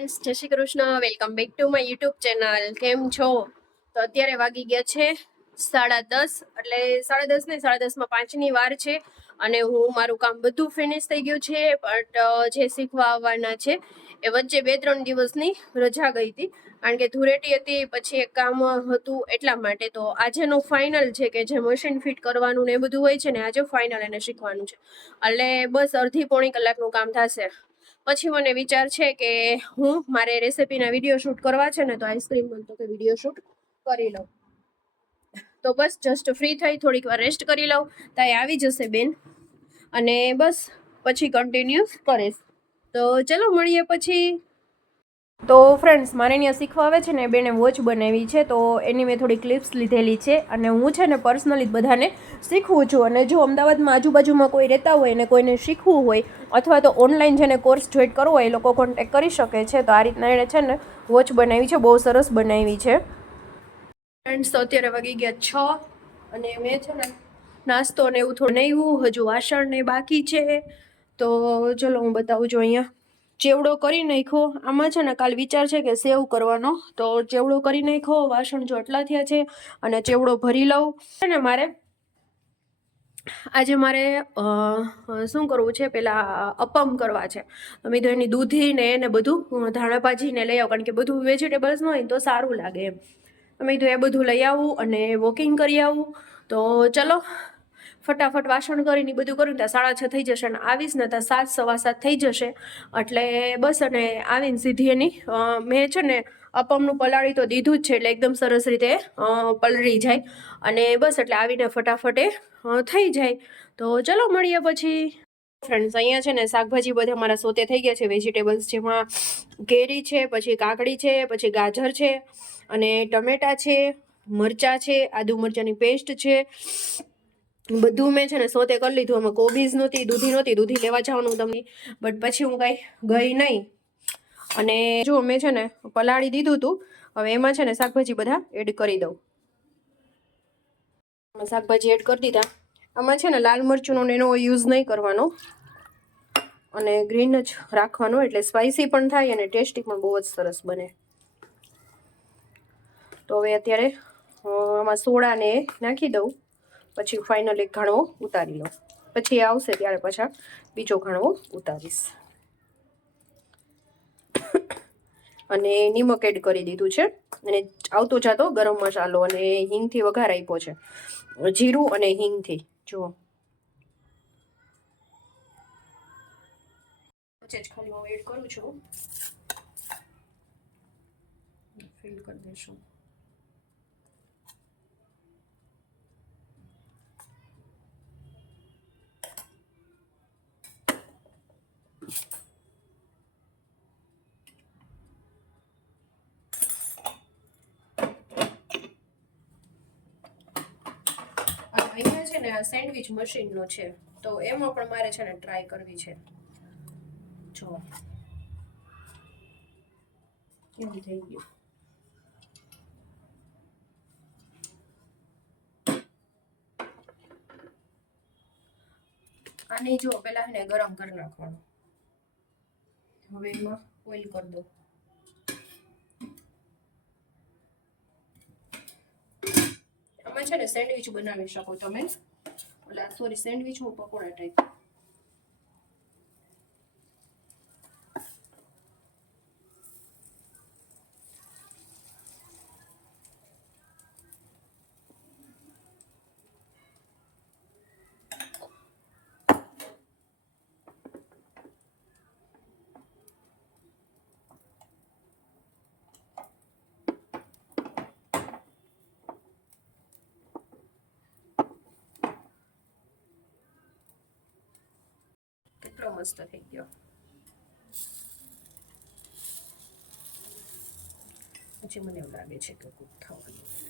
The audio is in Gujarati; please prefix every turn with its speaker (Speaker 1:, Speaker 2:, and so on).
Speaker 1: Friends Jai Shri Krishna. Welcome back to my YouTube channel કેમ છો? તો અત્યારે વાગી ગયા છે સાડા દસ, એટલે સાડા દસ ને સાડા દસમાં પાંચની વાર છે અને હું, મારું કામ બધું ફિનિશ થઈ ગયું છે બટ જે શીખવા આવવાના છે એ વચ્ચે બે ત્રણ દિવસની રજા ગઈ હતી. કારણ કે ધૂળેટી હતી, પછી એક કામ હતું એટલા માટે. તો આજેનું ફાઇનલ છે કે જે મશીન ફિટ કરવાનું ને એ બધું હોય છે ને, આજે ફાઇનલ એને શીખવાનું છે. એટલે બસ અડધી પોણી કલાકનું કામ થશે. પછી મને વિચાર છે કે હું મારે રેસીપીના વીડિયો શૂટ કરવા છે ને તો આઈસ્ક્રીમ બનતો કે વીડિયો શૂટ કરી લઉં. તો બસ જસ્ટ ફ્રી થઈ, થોડીક વાર રેસ્ટ કરી લઉં. ત્યાં આવી જશે બેન. અને બસ, પછી કન્ટિન્યુ કરીશ. તો ચલો મળીએ પછી. તો ફ્રેન્ડ્સ મારે અહીંયા શીખવા આવે છે ને, બેને વોચ બનાવી છે, તો એની મેં થોડી ક્લિપ્સ લીધેલી છે અને હું છે ને પર્સનલી બધાને શીખવું છું. અને જો અમદાવાદમાં આજુબાજુમાં કોઈ રહેતા હોય ને કોઈને શીખવું હોય અથવા તો ઓનલાઈન જેને કોર્સ જોઈન કરવો હોય, એ લોકો કોન્ટેક્ટ કરી શકે છે. તો આ રીતના એણે છે ને વોચ બનાવી છે, બહુ સરસ બનાવી છે. ફ્રેન્ડ્સ અત્યારે વાગી ગયા છ અને મેં છે ને નાસ્તો ને એવું થોડું નહીં હજુ વાસણ ને બાકી છે. તો ચલો હું બતાવું છું અહીંયા. ચેવડો કરી નાખ્યો. આમાં છે ને કાલ વિચાર છે કે સેવ કરવાનો. તો ચેવડો કરી નાખ્યો, વાસણ જો થયા છે અને ચેવડો ભરી લઉં. છે ને મારે આજે મારે શું કરવું છે? પેલા અપમ કરવા છે. તો મેં તો એની દૂધી ને એને બધું ધાણા ભાજીને લઈ આવું. કારણ કે બધું વેજીટેબલ્સ હોય તો સારું લાગે એમ. તો મેં કીધું એ બધું લઈ આવું અને વોકિંગ કરી આવું. તો ચલો ફટાફટ વાસણ કરીને બધું કરું ત્યાં સાડા છ થઈ જશે અને આવીશ ને ત્યાં સાત, સવા સાત થઈ જશે. એટલે બસ અને આવીને સીધી એની મેં છે ને અપમનું પલાળી તો દીધું જ છે એટલે એકદમ સરસ રીતે પલળી જાય. અને બસ એટલે આવીને ફટાફટે થઈ જાય. તો ચલો મળીએ પછી. ફ્રેન્ડ્સ અહીંયા છે ને શાકભાજી બધા મારા સોતે થઈ ગયા છે. વેજીટેબલ્સ જેમાં કેરી છે, પછી કાકડી છે, પછી ગાજર છે, અને ટમેટા છે, મરચાં છે, આદુ મરચાંની પેસ્ટ છે. બધું મેં છે ને સોતે કરી લીધું. અમે કોબીઝ નહોતી, દૂધી નહોતી, દૂધી લેવા જવાનું તમને. બટ પછી હું કાંઈ ગઈ નહીં. અને જો મેં છે ને પલાળી દીધું હતું હવે એમાં છે ને શાકભાજી બધા એડ કરી દઉં. શાકભાજી એડ કરી દીધા. આમાં છે ને લાલ મરચુંનો એનો યુઝ નહીં કરવાનો. અને ગ્રીન જ રાખવાનો, એટલે સ્પાઇસી પણ થાય અને ટેસ્ટી પણ બહુ જ સરસ બને. તો હવે અત્યારે આમાં સોડાને નાખી દઉં. પછી ફાઇનલ એક ઘણવો ઉતારી લો. પછી એ આવશે ત્યારે પાછા બીજો ઘણવો ઉતારીશ. અને નિમક એડ કરી દીધું છે. અને આવતો જાતો ગરમ મસાલો અને હિંગથી વઘાર આપ્યો છે. જીરું અને હિંગથી. જુઓ. વચ્ચે ખાલી હું એડ કરું છું. ફિલ કરી દઈશું. અહીંયા છે ને આ સેન્ડવિચ મશીનનો છે, તો એમાં પણ મારે છે ને ટ્રાય કરવી છે. જો. કેવું થઈ ગયું. આને જો પેલા છે ને ગરમ કરી નાખવાનું. હવે એમાં ઓઇલ કરી દો આમાં છે ને સેન્ડવિચ બનાવી શકો તમે. એટલે સોરી, સેન્ડવિચ હું પકોડા ટાઈપ કેટલો મસ્ત થઈ ગયો પછી મને એવું લાગે છે કે કૂક થવાનું